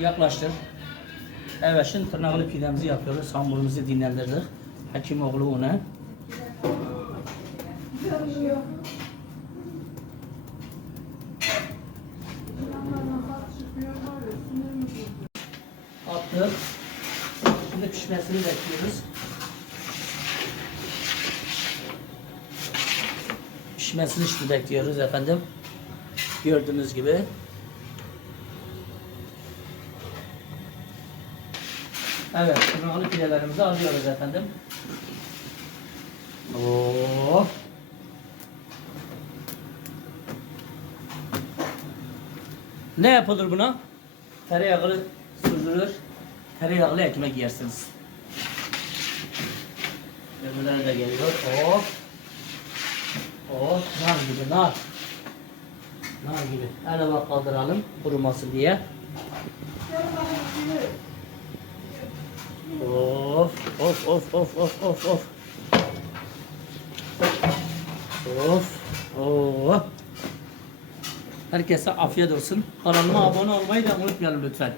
Yaklaştır. Evet şimdi tırnaklı pidemizi yapıyoruz. Hamurumuzu dinlendirdik. Hekimoğlu unu. Attık. Şimdi pişmesini bekliyoruz. Pişmesini şimdi bekliyoruz efendim. Gördüğünüz gibi. Evet, kırmızı pidelerimizi alıyoruz efendim. Oo. Ne yapılır buna? Tereyağlı süzülür. Tereyağlı ekmek yersiniz. Öbürleri de geliyor. Oh. Oh, nar gibi nar. Nar gibi. Hele bak kaldıralım kurumasın diye. Of of of of of of of. Of. Oh. Herkese afiyet olsun. Kanalıma abone olmayı da unutmayalım lütfen.